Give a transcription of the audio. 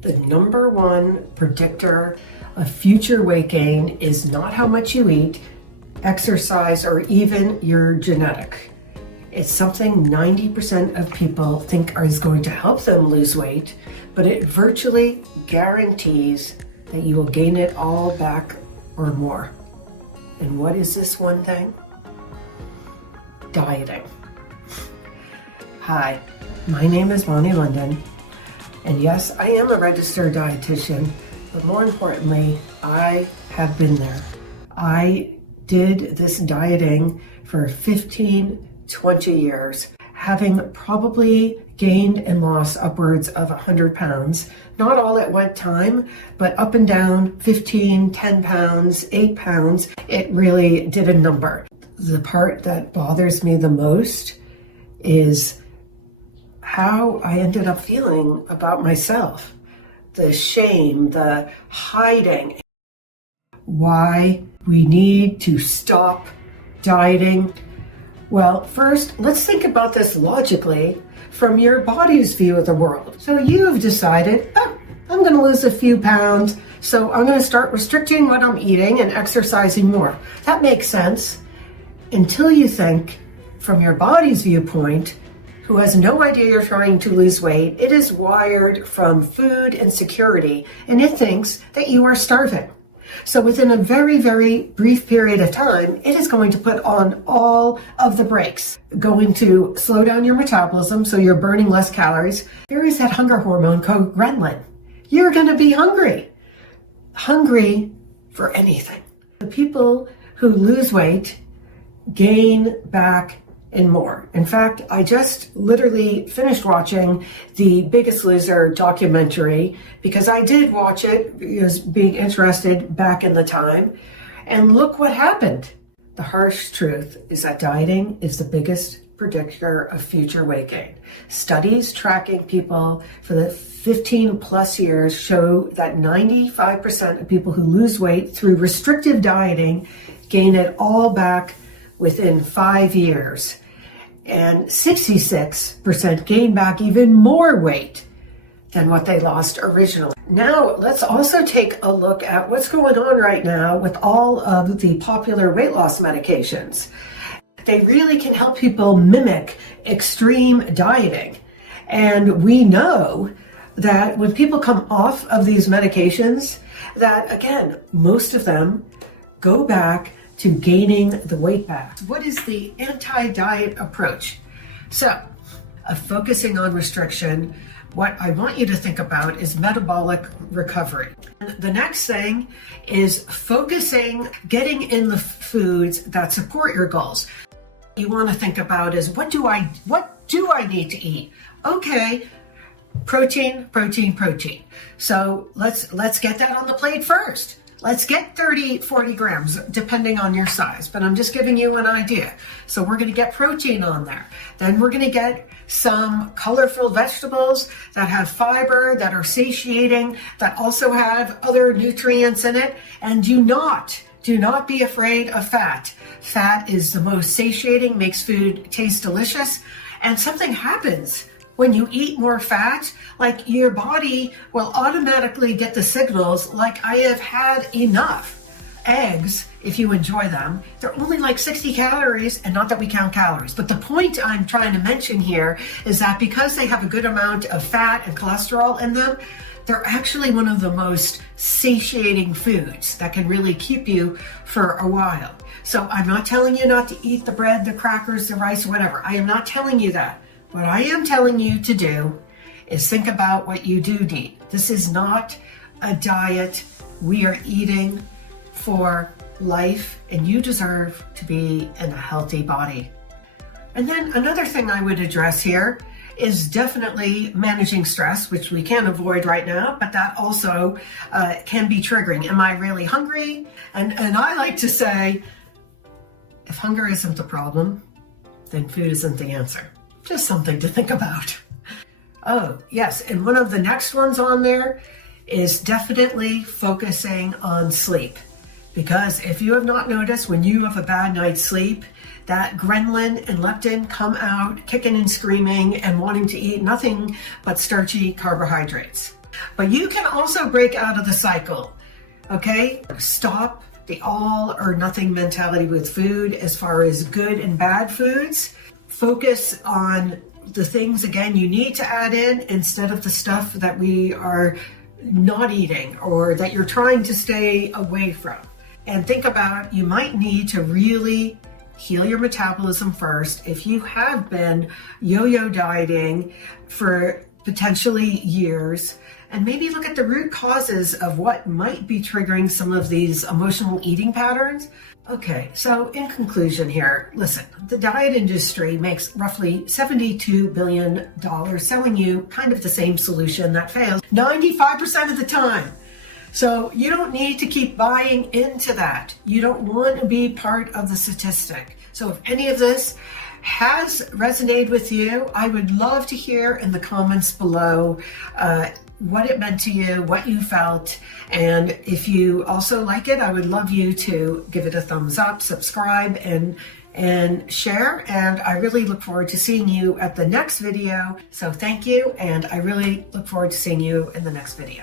The number one predictor of future weight gain is not how much you eat, exercise, or even your genetic. It's something 90% of people think is going to help them lose weight, but it virtually guarantees that you will gain it all back or more. And what is this one thing? Dieting. Hi, my name is Bonni London. And yes, I am a registered dietitian, but more importantly, I have been there. I did this dieting for 15, 20 years, having probably gained and lost upwards of 100 pounds, not all at one time, but up and down, 15, 10 pounds, 8 pounds. It really did a number. The part that bothers me the most is how I ended up feeling about myself. The shame, the hiding. Why we need to stop dieting. Well, first, let's think about this logically from your body's view of the world. So you've decided, I'm going to lose a few pounds, so I'm going to start restricting what I'm eating and exercising more. That makes sense until you think from your body's viewpoint, who has no idea you're trying to lose weight. It is wired from food insecurity, and it thinks that you are starving. So within a very, very brief period of time, it is going to put on all of the brakes, going to slow down your metabolism so you're burning less calories. There is that hunger hormone called ghrelin. You're going to be hungry for anything. The people who lose weight gain back and more. In fact, I just literally finished watching the Biggest Loser documentary because I did watch it because being interested back in the time. And look what happened. The harsh truth is that dieting is the biggest predictor of future weight gain. Studies tracking people for the 15 plus years show that 95% of people who lose weight through restrictive dieting gain it all back within 5 years, and 66% gain back even more weight than what they lost originally. Now, let's also take a look at what's going on right now with all of the popular weight loss medications. They really can help people mimic extreme dieting. And we know that when people come off of these medications, that again, most of them go back to gaining the weight back. What is the anti-diet approach? So, focusing on restriction, what I want you to think about is metabolic recovery. The next thing is focusing, getting in the foods that support your goals. You want to think about is what do I need to eat? Okay, protein. So let's get that on the plate first. Let's get 30, 40 grams, depending on your size, but I'm just giving you an idea. So we're gonna get protein on there. Then we're gonna get some colorful vegetables that have fiber, that are satiating, that also have other nutrients in it. And do not be afraid of fat. Fat is the most satiating, makes food taste delicious, and something happens when you eat more fat, like your body will automatically get the signals like I have had enough. Eggs, if you enjoy them, they're only like 60 calories, and not that we count calories. But the point I'm trying to mention here is that because they have a good amount of fat and cholesterol in them, they're actually one of the most satiating foods that can really keep you for a while. So I'm not telling you not to eat the bread, the crackers, the rice, whatever. I am not telling you that. What I am telling you to do is think about what you do need. This is not a diet. We are eating for life, and you deserve to be in a healthy body. And then another thing I would address here is definitely managing stress, which we can't avoid right now, but that also can be triggering. Am I really hungry? And I like to say, if hunger isn't the problem, then food isn't the answer. Just something to think about. Oh, yes, and one of the next ones on there is definitely focusing on sleep. Because if you have not noticed, when you have a bad night's sleep, that ghrelin and leptin come out kicking and screaming and wanting to eat nothing but starchy carbohydrates. But you can also break out of the cycle, okay? Stop the all or nothing mentality with food as far as good and bad foods. Focus on the things, again, you need to add in instead of the stuff that we are not eating or that you're trying to stay away from. And think about, you might need to really heal your metabolism first. If you have been yo-yo dieting for potentially years, and maybe look at the root causes of what might be triggering some of these emotional eating patterns. Okay, so in conclusion here, listen, the diet industry makes roughly $72 billion selling you kind of the same solution that fails 95% of the time. So you don't need to keep buying into that. You don't want to be part of the statistic. So if any of this has resonated with you, I would love to hear in the comments below what it meant to you, what you felt. And if you also like it, I would love you to give it a thumbs up, subscribe, and share. And I really look forward to seeing you at the next video. So thank you. And I really look forward to seeing you in the next video.